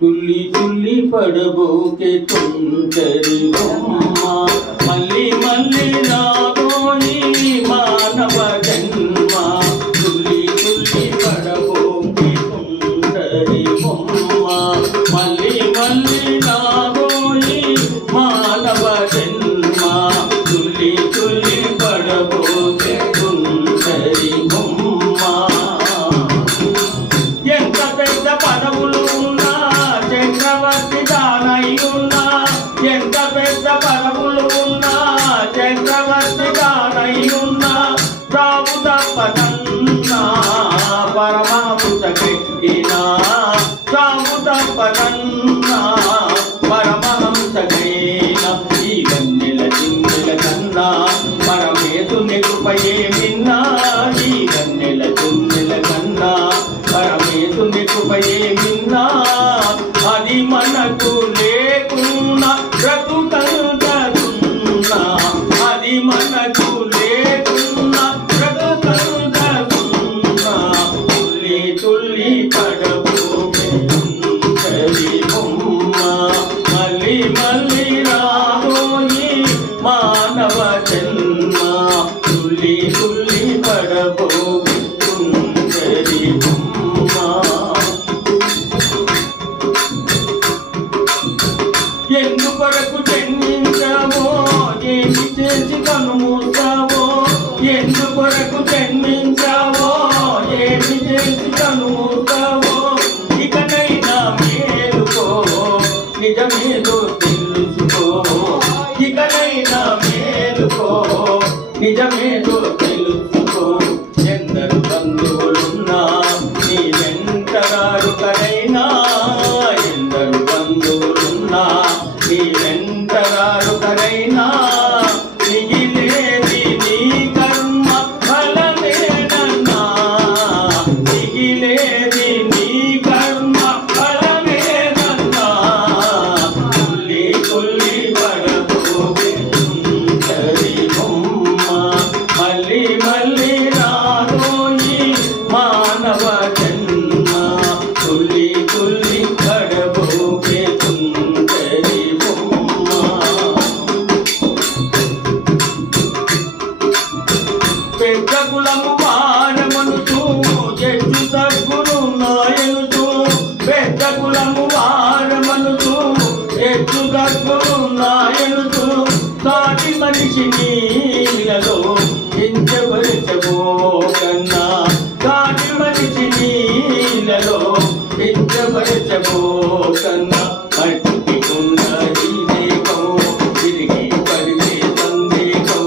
తుల్లి తుల్లి పడబోకే తుంటరి బొమ్మ మళ్ళీ మళ్ళీ రాబోయి మానవ జన్మ తుల్లి తుల్లి పడబోకే తుంటరి బొమ్మ మళ్ళీ మళ్ళీ రాబోయి మానవ జన్మ తుల్లి తుల్లి పడబోకే తుంటరి బొమ్మ ఎంత పెద్ద పదవులు ఉన్నా చక్రవర్తి దానయ్యున్నా ఎంత పెద్ద పదవులు ఉన్నా చక్రవర్తి దానయ్యున్నా రావు తప్పదన్నా పరమహంసకెక్కినా రావు తప్పదన్నా పరమహంసకైనా ఈ గన్నెల చిన్నెల కన్నా పరమేశుని కృపయే మిన్నా ఈ గన్నెల చిన్నెల కన్నా పరమేశుని కృపయే మిన్నా అది మనకు లేకున్నా బ్రతుకంటున్నా అది మనకు లేకున్నా బ్రతుకంటున్నా తుల్లి తుల్లి పడబోకే తుంటరి బొమ్మ మళ్ళీ మళ్ళీ రాబోయి మానవ జన్మ తుల్లి తుల్లి పడబోకే తుంటరి బొమ్మ ఎందుకొరకు జన్మించావో ఏమి చేసి కనుమూసావో ఎందుకొరకు జన్మించావో ఏమి చేసి కనుమూసావో ఇకనైనా మేలుకో నిజమేదో తెలుసుకో ఇకనైనా మేలుకో నిజమేదో తెలుసుకో ఎందరు బంధువులున్నా నీ వెంటరారు కరైనా ఎందరు బంధువులున్నా నీ వెంటరారు కరైనా మిగిలేది నీ కర్మ ఫలమేనన్నా మిగిలేది నీ కర్మ ఫలమేనన్నా తుల్లి తుల్లి పడబోకే తుంటరి బొమ్మ మళ్ళీ మళ్ళీ రాబోయి మానవ జన్మ తుల్లి తుల్లి పడబోకే తుంటరి బొమ్మ పెద్ద కులము వారమనుచు చెట్టు తగ్గును నాయనుచు పెద్ద కులము వారమనుచు చెట్టు తగ్గును నాయనుచు సాటి మనిషి నీళ్ళలో కించపరచబోకన్నా సాటి మనిషి నీళ్ళలో కించపరచబోకన్నా మట్టి ఉన్నది దేహం తిరిగి పడితే సందేహం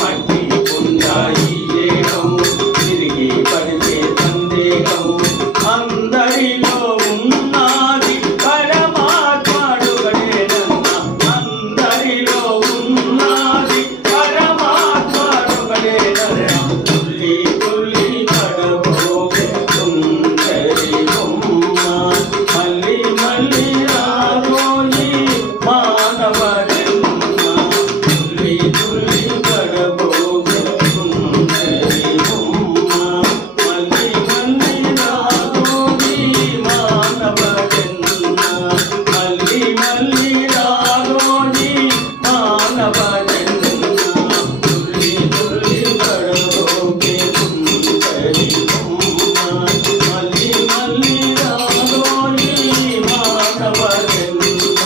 మట్టి ఉన్నది దేహం తిరిగి పడితే సందేహం అందరిలో ఉన్నది పరమాత్ముడేనన్నా అందరిలో ఉన్నది పరమాత్ముడేనన్నా తుల్లి తుల్లి పడబోకే తుంటరి బొమ్మ మళ్ళీ మళ్ళీ రాబోయి మానవ జన్మ తుల్లి తుల్లి పడబోకే తుంటరి బొమ్మ మళ్ళీ మళ్ళీ రాబోయి మానవ జన్మ మళ్ళీ మళ్ళీ రాబోయి మానవ జన్మ తుల్లి తుల్లి పడబోకే తుంటరి బొమ్మ మళ్ళీ మళ్ళీ రాబోయి మానవ జన్మ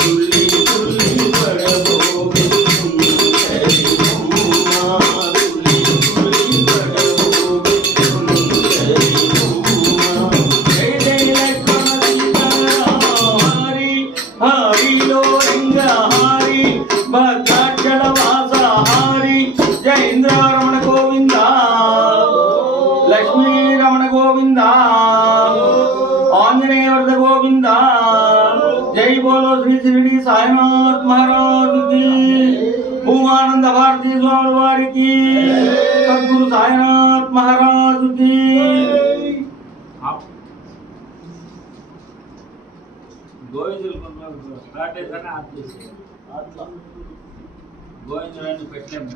తుల్లి తుల్లి పడబోకే తుంటరి బొమ్మ తుల్లి తుల్లి పడబోకే తుంటరి బొమ్మ జై జై లక్ష్మణ సీతారామ హరి హరిలో లింగ హరి భద్రాక్షర వాస హరి జయేంద్ర రమణ గోవింద లక్ష్మీ రమణ గోవింద ఆంజనేయ వర్ధ గోవింద జై బోలో శ్రీ షిరిడి సాయినాథ్ మహారాజ్ కి భూమానంద భారతీ స్వామి వారికి సద్గురు సాయినాథ్ మహారాజ్ కి గోవిందులు పెట్టలేము.